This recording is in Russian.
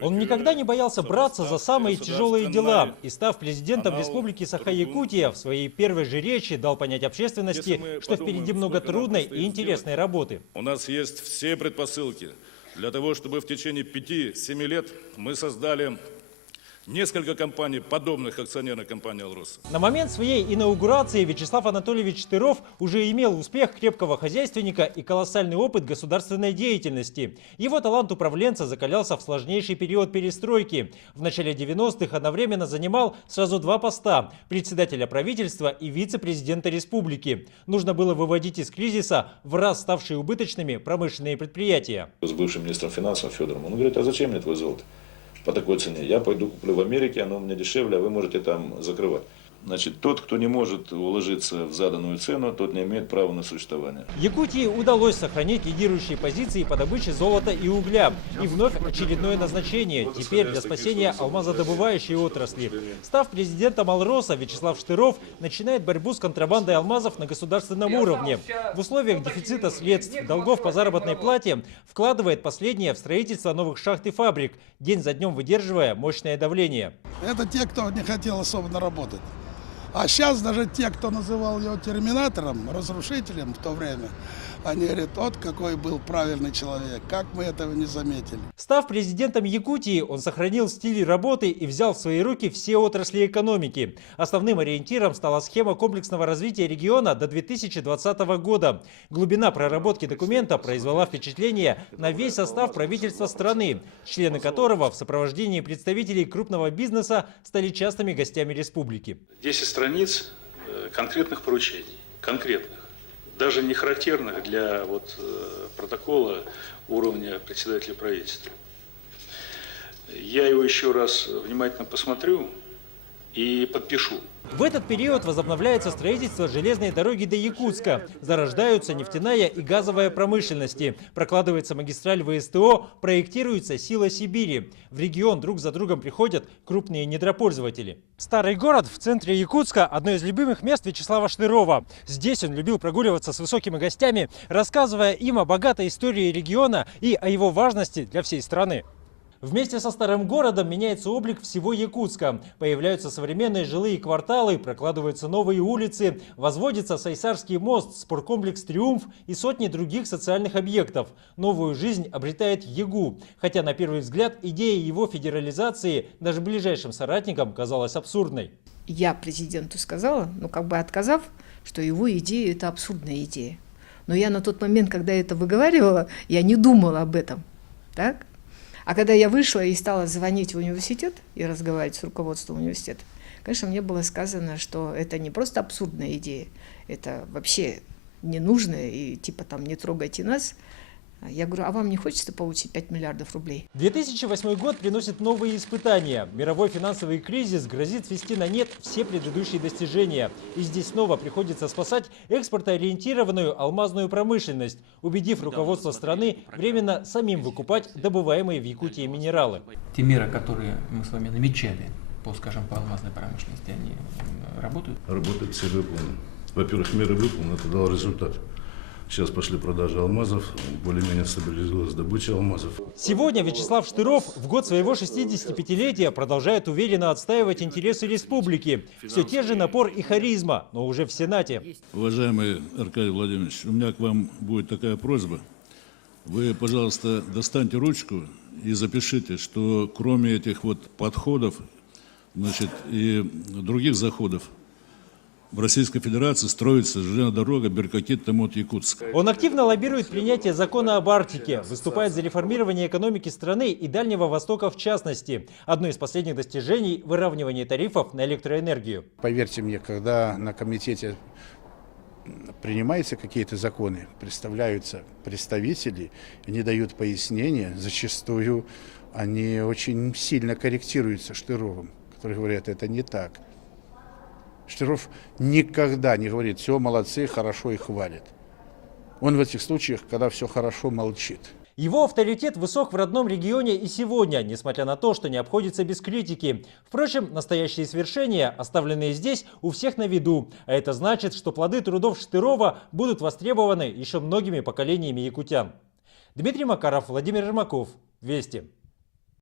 Он никогда не боялся браться за самые тяжелые дела и, став президентом Республики Саха-Якутия, в своей первой же речи дал понять общественности, что впереди много трудной и интересной работы. У нас есть все предпосылки для того, чтобы в течение 5-7 лет мы создали несколько компаний, подобных акционерной компании «Алроса». На момент своей инаугурации Вячеслав Анатольевич Штыров уже имел успех крепкого хозяйственника и колоссальный опыт государственной деятельности. Его талант управленца закалялся в сложнейший период перестройки. В начале 90-х одновременно занимал сразу два поста – председателя правительства и вице-президента республики. Нужно было выводить из кризиса в раз ставшие убыточными промышленные предприятия. С бывшим министром финансов Федором, он говорит: а зачем мне твой золото по такой цене? Я пойду куплю в Америке, оно у меня дешевле, а вы можете там закрывать. Значит, тот, кто не может уложиться в заданную цену, тот не имеет права на существование. Якутии удалось сохранить лидирующие позиции по добыче золота и угля. И вновь очередное назначение, теперь для спасения алмазодобывающей отрасли. Став президентом Алроса, Вячеслав Штыров начинает борьбу с контрабандой алмазов на государственном уровне. В условиях дефицита средств, долгов по заработной плате вкладывает последнее в строительство новых шахт и фабрик, день за днем выдерживая мощное давление. Это те, кто не хотел особенно работать. А сейчас даже те, кто называл его терминатором, разрушителем в то время, они говорят: вот какой был правильный человек, как мы этого не заметили. Став президентом Якутии, он сохранил стиль работы и взял в свои руки все отрасли экономики. Основным ориентиром стала схема комплексного развития региона до 2020 года. Глубина проработки документа произвела впечатление на весь состав правительства страны, члены которого в сопровождении представителей крупного бизнеса стали частыми гостями республики. 10 страниц конкретных поручений, конкретных. Даже не характерных для протокола уровня председателя правительства. Я его еще раз внимательно посмотрю и подпишу. В этот период возобновляется строительство железной дороги до Якутска. Зарождаются нефтяная и газовая промышленности. Прокладывается магистраль ВСТО, проектируется сила Сибири. В регион друг за другом приходят крупные недропользователи. Старый город в центре Якутска – одно из любимых мест Вячеслава Штырова. Здесь он любил прогуливаться с высокими гостями, рассказывая им о богатой истории региона и о его важности для всей страны. Вместе со старым городом меняется облик всего Якутска. Появляются современные жилые кварталы, прокладываются новые улицы, возводится Сайсарский мост, спорткомплекс «Триумф» и сотни других социальных объектов. Новую жизнь обретает Ягу, хотя на первый взгляд идея его федерализации даже ближайшим соратникам казалась абсурдной. Я президенту сказала, отказав, что его идея – это абсурдная идея. Но я на тот момент, когда это выговаривала, я не думала об этом. Так? А когда я вышла и стала звонить в университет и разговаривать с руководством университета, конечно, мне было сказано, что это не просто абсурдная идея, это вообще ненужная, и не трогайте нас. Я говорю: а вам не хочется получить 5 миллиардов рублей? 2008 год приносит новые испытания. Мировой финансовый кризис грозит свести на нет все предыдущие достижения. И здесь снова приходится спасать экспортоориентированную алмазную промышленность, убедив руководство страны временно самим выкупать добываемые в Якутии минералы. Те меры, которые мы с вами намечали по алмазной промышленности, они работают? Работают, все выполнены. Во-первых, меры выполнены, это дало результат. Сейчас пошли продажи алмазов, более-менее стабилизировалась добыча алмазов. Сегодня Вячеслав Штыров в год своего 65-летия продолжает уверенно отстаивать интересы республики. Все те же напор и харизма, но уже в Сенате. Уважаемый Аркадий Владимирович, у меня к вам будет такая просьба. Вы, пожалуйста, достаньте ручку и запишите, что кроме этих подходов, и других заходов, в Российской Федерации строится железная дорога Беркакит-Томот-Якутск. Он активно лоббирует принятие закона об Арктике, выступает за реформирование экономики страны и Дальнего Востока в частности. Одно из последних достижений – выравнивание тарифов на электроэнергию. Поверьте мне, когда на комитете принимаются какие-то законы, представляются представители, они дают пояснения, зачастую они очень сильно корректируются Штыровым, который говорят: это не так. Штыров никогда не говорит: все, молодцы, хорошо, и хвалит. Он в этих случаях, когда все хорошо, молчит. Его авторитет высок в родном регионе и сегодня, несмотря на то, что не обходится без критики. Впрочем, настоящие свершения, оставленные здесь, у всех на виду. А это значит, что плоды трудов Штырова будут востребованы еще многими поколениями якутян. Дмитрий Макаров, Владимир Ермаков, 200.